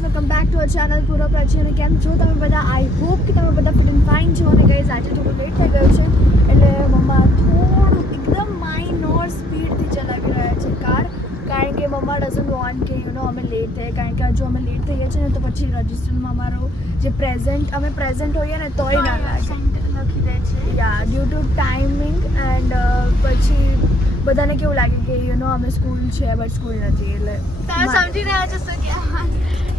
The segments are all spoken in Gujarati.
Guys welcome back to our channel પૂરો પ્રાચી અને કેમ છો તમે બધા આઈ હોપ કે તમે બધા ફિટ એન્ડ ફાઇન છો. અને ગાઈઝ આજે થોડું લેટ થઈ ગયું છે. એટલે મમ્મા થોડું એકદમ માઇનોર સ્પીડથી ચલાવી રહ્યા છે કાર કારણ કે મમ્મા ડઝન્ટ વોન્ટ કે યુ નો અમે લેટ થઈએ. કારણ કે જો અમે લેટ થઈએ છીએ ને તો પછી રજિસ્ટરમાં અમારો જે પ્રેઝન્ટ અમે પ્રેઝન્ટ હોઈએ ને તોય ના લાગે. લખી દે છે. Ya due to timing and પછી બધાને કેવું લાગે કે યુ નો અમે સ્કૂલ છે બટ સ્કૂલ નથી એટલે તમે સમજી રહ્યા છો શું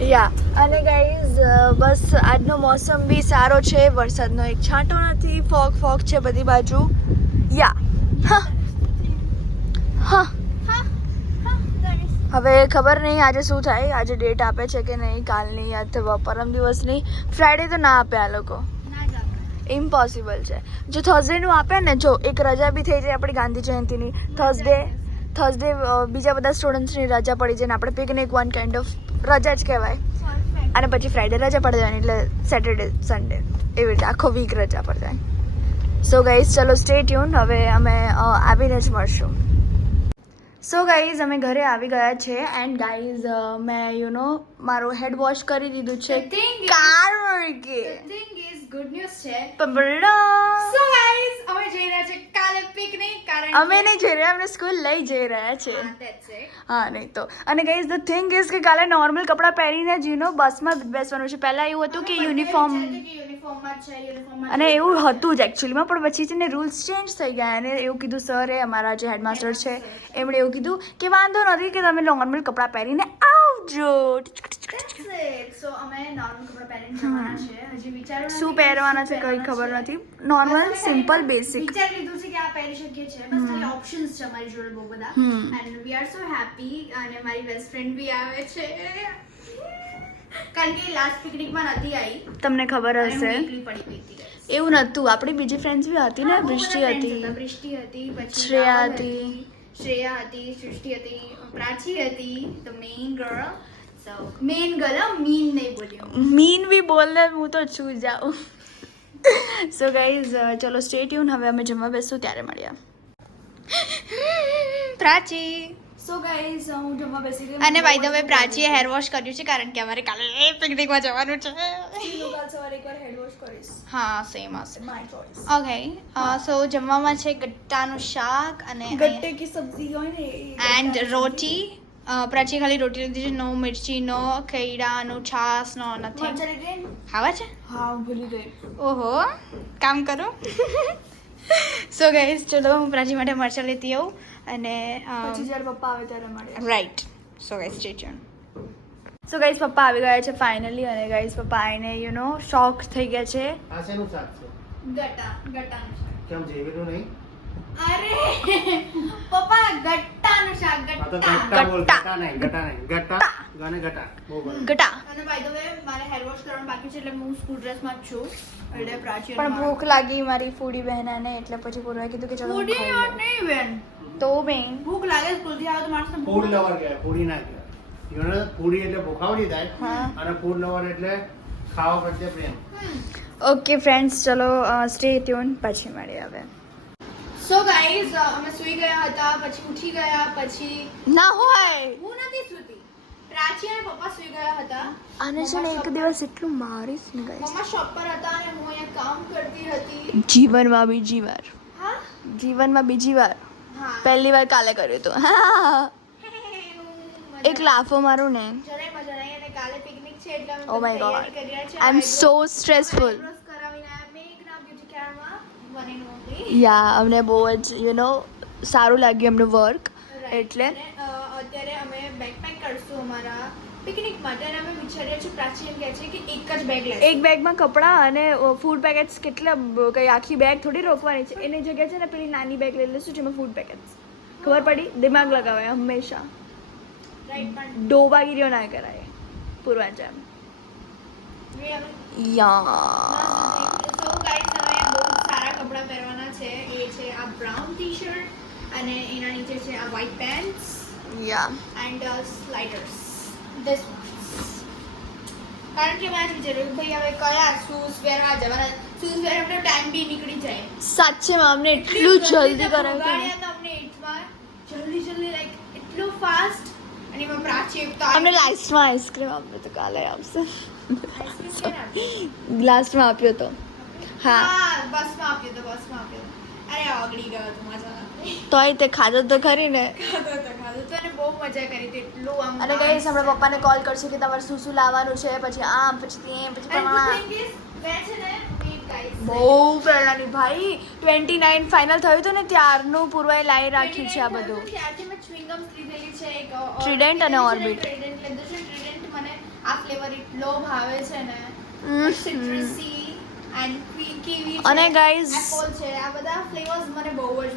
યા અને ગાઈઝ બસ આજનો મોસમ બી સારો છે વરસાદનો એક છાંટો નથી ફોગ ફોગ છે બધી બાજુ. યા હા હા હા હા હવે ખબર નહીં આજે શું થાય આજે ડેટ આપે છે કે નહીં કાલની અથવા પરમ દિવસની. ફ્રાઈડે તો ના આપે આ લોકો. ઇમ્પોસિબલ છે. જો થર્સડેનું આપે ને જો એક રજા બી થઈ જાય આપણી ગાંધી જયંતિની થર્સડે થર્સડે બીજા બધા સ્ટુડન્ટ્સની રજા પડી જાય ને આપણે પિકનિક વન કાઇન્ડ ઓફ રજા જ કહેવાય. અને પછી ફ્રાઈડે રજા પડી જાય એટલે સેટરડે સન્ડે એવી રીતે આખો વીક રજા પડી જાય. સો ગાઈઝ ચલો સ્ટે ટ્યુન હવે અમે આવીને જ મળશું. સો ગાઈઝ અમે ઘરે આવી ગયા છે એન્ડ ગાઈઝ મેં યુ નો મારું હેડ વોશ કરી દીધું છે. કારણ thing good news છે. પબડા. So guys, અમે જઈ રહ્યા છે કાલે પિકનિક કારણ અમે નહીં જઈ રહ્યા અમને સ્કૂલ લઈ જઈ રહ્યા છે હા, નહીં તો. અને ગાઈઝ ધ થિંગ ઇઝ કે કાલે નોર્મલ કપડાં પહેરીને જીનો બસમાં બેસવાનું છે. પહેલાં એવું હતું કે યુનિફોર્મ અને એવું હતું જ એકચ્યુઅલીમાં પણ પછી છે ને રૂલ્સ ચેન્જ થઈ ગયા. અને એવું કીધું સરે અમારા જે હેડમાસ્ટર છે એમણે એવું કીધું કે વાંધો નથી કે તમે નોર્મલ કપડાં પહેરીને આવજો. અમે normal કપડાં પહેરીને જવાના છે. હજી શું પહેરવાના છે કઈ ખબર નથી. નોર્મલ સિમ્પલ બેસિક વિચારી લીધું છે કે આ પહેરી શકીએ છીએ. બસ ખાલી ઓપ્શન્સ છે અમારી જોડે બહુ બધા. And we are so happy અને મારી બેસ્ટ ફ્રેન્ડ બી આવે છે. કારણ કે લાસ્ટ પિકનિકમાં નથી આવી તમને ખબર હશે. એવું નહોતું આપણી બીજી ફ્રેન્ડ્સ બી હતી ને વૃષ્ટિ હતી. હતા. વૃષ્ટિ હતી પછી શ્રેયા હતી. શ્રેયા હતી સૃષ્ટિ હતી પ્રાચી હતી the main girl so main girl mean નહીં બોલ્યો. મીન બી બોલને હું તો છું જાઉં સો ગાઈઝ ચલો સ્ટે ટ્યુન હવે અમે જમવા બેસું ત્યારે મળ્યા પ્રાચી! સો ગાઈઝ હું જમવા બેસી ગઈ. અને બાય ધ વે પ્રાચીએ હેર વોશ કર્યું છે કારણ કે અમારે કાલે પિકનિકમાં જવાનું છે. સવારે એકવાર હેડ વોશ કરીશ. હા સેમ હશે માય ચોઇસ ઓકે સો જમવામાં છે ગટ્ટાનું શાક અને ગટ્ટે કી સબ્જી હોય ને એન્ડ રોટી. પ્રાચી ખાલી રોટી લીધી છે. નો મિર્ચી નો ખૈડા નો છાસ નો નથી ખાવા છે? હા ભૂલી ગઈ. ઓહો કામ કરો. સો ગાઈસ ચલો હું પ્રાચી માટે મરચાં લેતી આવું અને પછી જ્યારે પપ્પા આવે ત્યારે મળે right so guys stay tune so guys પપ્પા આવી ગયા છે ફાઇનલી અને ગાઈસ પપ્પા આઈને યુ નો શોક થઈ ગયા છે. આ શેનું શાક છે? ગટા ગટાનું શાક. કેમ જેવેલું નહીં? અરે પપ્પા ગટ્ટાનું શાક ગટ્ટા. ગટ્ટા બોલ ગટ્ટા. ગટ્ટા નહીં ગટ્ટા નહીં. ગટ્ટા ગાને ગટ્ટા. બહુ બરાબર. ગટા અને બાય ધ વે મારે હેર વોશ કરવાનું બાકી છે એટલે હું સ્કૂલ ડ્રેસમાં જ છું. એટલે પ્રાચી પણ ભૂખ લાગી મારી ફૂડી બહેનાને એટલે પછી પૂરવા કીધું કે ચલો ફૂડી ખાઈ નહીં બેન. તો બેન. ભૂખ લાગે સ્કૂલથી આવે તો માણસને ફૂડ લવર કહેવાય ફૂડી ના કહેવાય. You ફૂડી એટલે ભૂખાવડી થાય અને ફૂડ લવર એટલે ખાવા પ્રત્યે પ્રેમ. ઓકે ફ્રેન્ડ્સ ચલો સ્ટે ટ્યુન પછી મળીએ હવે. સો ગાઈઝ અમે સુઈ ગયા હતા પછી ઉઠી ગયા પછી ના હોય હું નથી સૂતી પ્રાચી અને પપ્પા સુઈ ગયા હતા અને છે ને એક દિવસ એટલું મારીશ ને guys. મમ્મા શોપ પર હતા અને હું અહીંયા કામ કરતી હતી જીવનમાં બીજી વાર હા જીવનમાં બીજી વાર હા પહેલી વાર કાલે કર્યું હતું હા એક લાફો મારું ને જરાય મજા નહીં અને કાલે પિકનિક છે એટલે અમે my બધી God. તૈયારી કરી રહ્યા છે આઈ એમ સો સ્ટ્રેસફુલ યા અમને બહુ જ યુ નો સારું લાગ્યું એમનું વર્ક એટલે? અત્યારે અમે બેકપેક કરશું અમારા પિકનિક માટે અને અમે વિચારીએ છીએ પ્રાચીન કહે છે કે એક જ બેગ લેશું. એક બેગમાં કપડાં અને ફૂડ પેકેટ્સ કેટલા કઈ આખી બેગ થોડી રોકવાની છે. એની જગ્યાએ છે ને પેલી નાની બેગ લઈ લઈશું જેમાં ફૂડ પેકેટ્સ ખબર પડી? દિમાગ લગાવાય હંમેશા. ડોબાગીરીઓ ના કરાય. પૂર્વાંચલ. યા So guys, હવે બહુ સારા કપડાં પહેરવાના છે એ છે આ બ્રાઉન ટી શર્ટ અને એના નીચે છે આ white pants ya and sliders this કારણ કે મેં આજ વિચાર્યું ભાઈ હવે કયા શૂઝ પહેરવા જવાના શૂઝ પહેરવા આપણો ટાઈમ બી નીકળી જાય. સાચેમાં અમને એટલું જલ્દી તો કરાવ્યું. ભગાડ્યા અમને eighth જલ્દી જલ્દી લાઈક એટલું ફાસ્ટ અને એમાં પ્રાચી તો અમને લાસ્ટમાં આઈસ્ક્રીમ આપ્યો તો કાલે આપશે? લાસ્ટમાં આપ્યો તો. હા. બસમાં આપ્યો તો બસમાં આપ્યો અરે ઓગળી ગયો તો મજા નથી. તોય તે ખાધો તો ખરી ને? ખાધો તો ખાધો. તો અને બહુ મજા કરી હતી એટલું આમ અને કહીશ હમણાં પપ્પાને કોલ કરશું કે તમારે શું શું લાવવાનું છે પછી આમ પછી તે પછી guys, બહુ પહેલાની ભાઈ ટ્વેન્ટી નાઇન ફાઇનલ થયું હતું ને ત્યારનું પૂર્વાએ લાવી રાખ્યું છે આ બધું. Trident અને ઓર્બિટ મને આ flavor એટલો ભાવે છે ને. હમ. citrusy અને બોલ.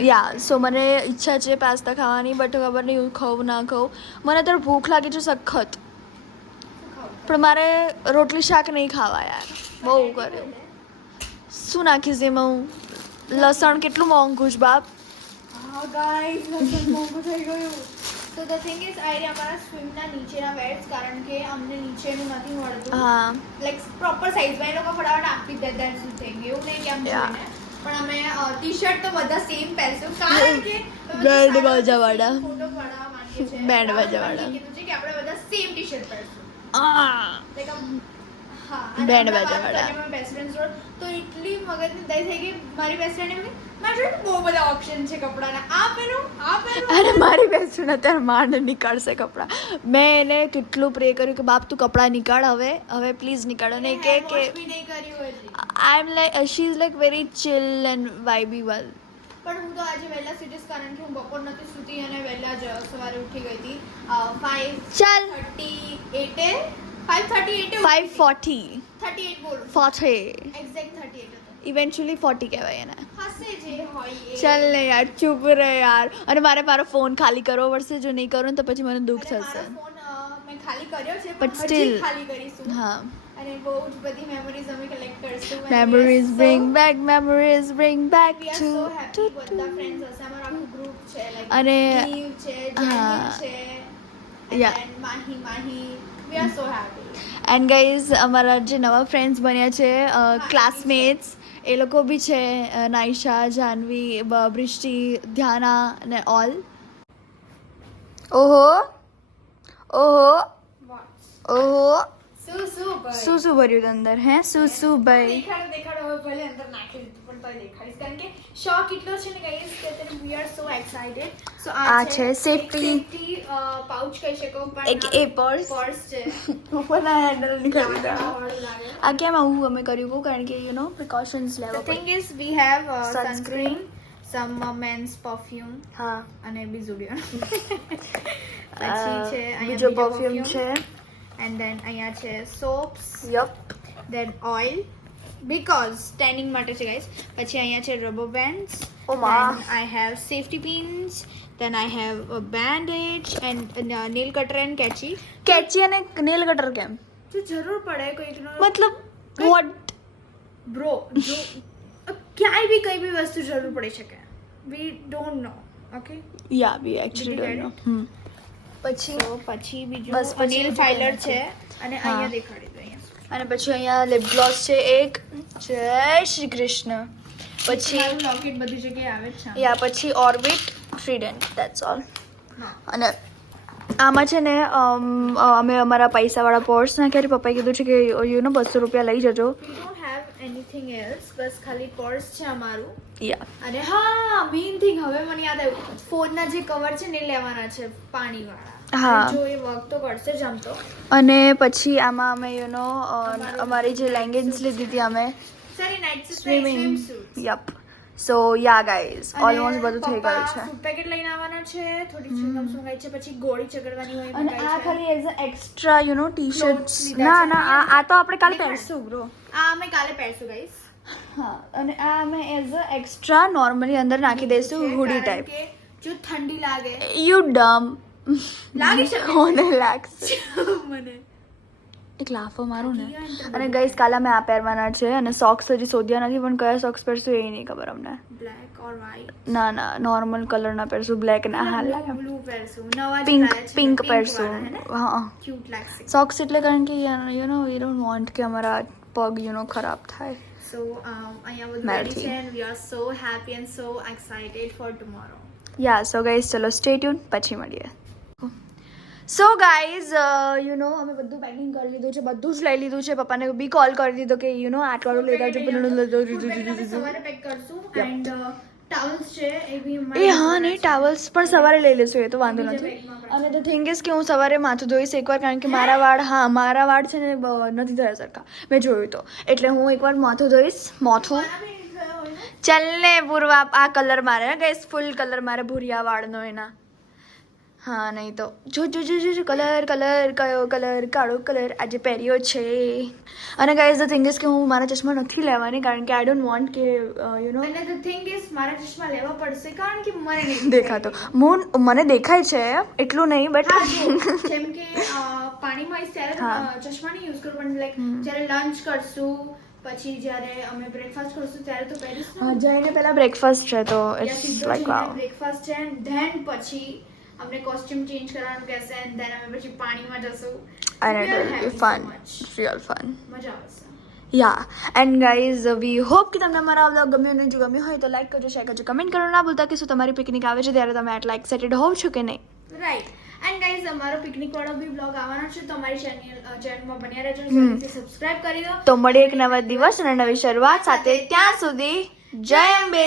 યા સો મને ઈચ્છા છે પાસ્તા ખાવાની બટ ખબર નહીં હું ખાઉં ના ખાઉં. મને અત્યારે ભૂખ લાગી છે સખત. પણ મારે રોટલી શાક નહીં ખાવા યાર. બહુ કર્યું. શું નાખીશ એમાં હું? લસણ કેટલું મોંઘું છે બાપ? લસણ મોંઘું થઈ ગયું. So the thing is I અમારા સ્વિમના નીચેના વેટ્સ કારણ કે અમને નીચેનું નથી મળતું હા લાઈક પ્રોપર સાઈઝમાં એ લોકો ફટાફટ આપી દે દેટ શું થઈ થિંગ એવું નહીં કે આમ જોઈને પણ અમે ટી શર્ટ તો બધા સેમ પહેરશું કારણ કે બેન્ડ બાજાવાળા. ફોટો પડાવવા માંગીએ છીએ. બેન્ડ બાજાવાળા. કીધું છે કે આપણે બધા સેમ ટી શર્ટ પહેરશું આ. Like હા વાત બાજાવાળા. મારી best friend જોડે, તો એટલી મગજની દઈ થઈ ગઈ મારી બેસ્ટ ફ્રેન્ડ મારી અરે મારી બેસ્ટ અત્યારે માંડ નીકાળશે કપડાં. મેં એને કેટલું પ્રે કર્યું કે બાપ તું કપડાં નીકાળ હવે હવે પ્લીઝ નીકાળ. અને કે કે I am like she is like very chill and vibey વલ પણ હું તો આજે વહેલા સુટીશ કારણ કે હું બપોર નથી સુતી અને વહેલા જ સવારે ઉઠી ગઈ હતી. ફાઈવ ચાલ. Thirty eight five thirty eight five forty thirty eight બોલ. Forty exact thirty eight eventually forty કહેવાય એને. ચાલ ને યાર ચૂપ રહે યાર. અને મારે મારો ફોન ખાલી કરવો પડશે જો નહીં કરું ને તો પછી મને દુઃખ થશે. બટ સ્ટીલ મેં ખાલી કર્યો છે But પણ ખાલી કરીશું. હા. Memories bring back memories bring back to to like અને- હા. એન્ડ ગાઈઝ અમારા જે નવા ફ્રેન્ડ્સ બન્યા છે ક્લાસમેટ્સ એ લોકો બી છે નાઈશા જાનવી બ- ધ્યાના અને ઓલ. ઓહો ઓહો ઓહો. શું શું ભાઈ શું શું ભર્યું હતું અંદર હે શું શું ભાઈ દેખાડો દેખાડો હવે ભલે અંદર નાખી દીધું પણ તોય દેખાડીશ કારણ કે શોખ એટલો છે ને ગાઈસ કે અત્યારે વી આર સો એક્સાઇટેડ સો આ છે safety. સેફટી પાઉચ કહી શકો પણ એક એ purse. પર્સ છે ઉપરના હેન્ડલ નીકળી વાળું લાગે આ કેમ આવું અમે કર્યું હતું કારણ કે યુ નો પ્રિકોશન્સ The લેવા thing પડે is we have uh, Sunscreen. sunscreen, some uh, men's perfume હા અને બીજું બી પછી અ, છે અહીંયા બીજો બીજો પરફ્યુમ છે એન્ડ ધેન અહીંયા છે soaps yup then oil because standing માટે છે ગાઈસ પછી અહીંયા છે rubber bands I have safety pins then I have bandage and nail cutter and કેચી કેચી અને નેલ કટર કેમ? તો જરૂર પડે કોઈકનો મતલબ વોટ બ્રો જો ક્યાંય બી કઈ બી વસ્તુ જરૂર પડી શકે. We don't know okay ya we actually don't know પછી પછી બીજું બસ પછી નેલ ફાઇલર છે અને અહીંયા દેખાડી દો અહીંયા. અને પછી અહીંયા લિપ ગ્લોસ છે એક. જય શ્રી કૃષ્ણ. પછી લોકેટ બધી જગ્યાએ આવે છે યા પછી ઓર્બિટ ટ્રીડન્ટ ધેટ્સ ઓલ અને આમાં છે ને અમે અમારા પૈસાવાળા પર્સ નાખ્યા. પપ્પાએ કીધું છે કે યુ નો બસો રૂપિયા લઈ જજો. એનીથિંગ એલ્સ બસ ખાલી પર્સ છે અમારું. યા અને હા મેઇન થિંગ હવે મને યાદ આવ્યું ફોનના જે કવર છે ને લેવાના છે પાણીવાળા. હા. જો એ વર્ક તો કરશે જ આમ તો. અને પછી આમાં અમે યુ નો અમારી જે લેંગિન્સ લીધી હતી અમે. સારી night swimming yup so ya guys almost બધું થઈ ગયું છે. પેકેટ લઈને આવવાના છે થોડી ચિંગમ્સ મંગાવી છે પછી ગોળી ચગડવાની હોય અને આ ખાલી as a extra you know T shirt shirts ના ના આ આ તો આપણે કાલે પહેરશું બ્રો આ અમે કાલે પહેરશું ગાઈસ હા અને આ અમે એઝ અ એક્સ્ટ્રા નોર્મલી અંદર નાખી દઈશું હુડી ટાઈપ જો ઠંડી લાગે. યુ ડમ લાગી શકે કોને લાગશે? મને. એક લાફો મારું ને. ને અને ગઈસ કાલે અમે આ પહેરવાના છે અને સોક્સ હજી શોધ્યા નથી પણ કયા સોક્સ પહેરશું એ નહીં ખબર અમને. બ્લેક ઓર વ્હાઈટ ના ના નોર્મલ કલરના પહેરશું બ્લેક ના હાલ લાગે. બ્લુ પહેરશું નવા પિંક પિંક પહેરશું. હા ક્યુટ લાગશે. સોક્સ એટલે કારણ કે you know we don't want કે અમારા પગ યુ નો ખરાબ થાય. સો બધું Melty. રેડી છે we are so happy and so excited for tomorrow. Ya so guys ચલો સ્ટે ટ્યુન પછી મળીએ. સો ગાઈઝ યુ નો અમે બધું પેકિંગ કરી લીધું છે બધું જ લઈ લીધું છે. પપ્પાને બી કોલ કરી દીધો કે યુ નો આટવાળું લેતા આવજો પેલું સવારે પેક કરશું એન્ડ ટાવલ્સ છે એ બી એ હા નહીં ટાવલ્સ પણ સવારે લઈ લેશું એ તો વાંધો નથી. અને ધ થિંગ ઇઝ કે હું સવારે માથું ધોઈશ એકવાર કારણ કે મારા વાળ હા મારા વાળ છે ને નથી થયા સરખા. મેં જોયું તો. એટલે હું એકવાર માથું ધોઈશ માથું. મારા બી નહીં થયો હોય ને. ચાલ પૂર્વા આ કલર મારે ગઈશ ફૂલ કલર મારે ભૂરિયા વાળનો એના. હા નહીં તો. જો જો જો જો કલર કલર કયો કલર કાળો કલર આજે પહેર્યો છે. અને ગાઈઝ ધ થિંગ ઇઝ કે હું મારા ચશ્મા નથી લેવાની કારણ કે આઈ ડોન્ટ વોન્ટ કે યુ નો અને ધ થિંગ ઇઝ મારા ચશ્મા લેવા પડશે કારણ કે મને નહીં દેખાતો. હું મને દેખાય છે એટલું નહીં બટ જેમ કે પાણીમાં ત્યારે ચશ્મા નહીં યુઝ કરું પણ લાઈક જ્યારે લંચ કરશું પછી જ્યારે અમે બ્રેકફાસ્ટ કરશું ત્યારે તો પહેરીશું જઈને પહેલા બ્રેકફાસ્ટ છે તો ઇટ્સ લાઈક વાવ બ્રેકફાસ્ટ છે ધેન પછી અમને કોસ્ટ્યુમ ચેન્જ કરવાનું કહેશે એન્ડ ધેન અમે પછી પાણીમાં જશું અને We are it fun real fun મજા આવશે ya and guys we hope કે તમને મારા વ્લોગ ગમ્યો અને જો ગમ્યું હોય તો લાઈક કરજો શેર કરજો કમેન્ટ કરવાનું ના ભૂલતા કે શું તમારી પિકનિક આવે છે ત્યારે તમે આટલા એક્સાઇટેડ હોવ છો કે નહીં રાઈટ એન્ડ ગાઈઝ અમારો પિકનિક વાળો બી બ્લોગ આવવાનો છે તો અમારી ચેનલ ચેનલમાં બન્યા રહેજો સબસ્ક્રાઇબ કરી દો તો મળીએ એક નવા દિવસ અને નવી શરૂઆત સાથે ત્યાં સુધી જય અંબે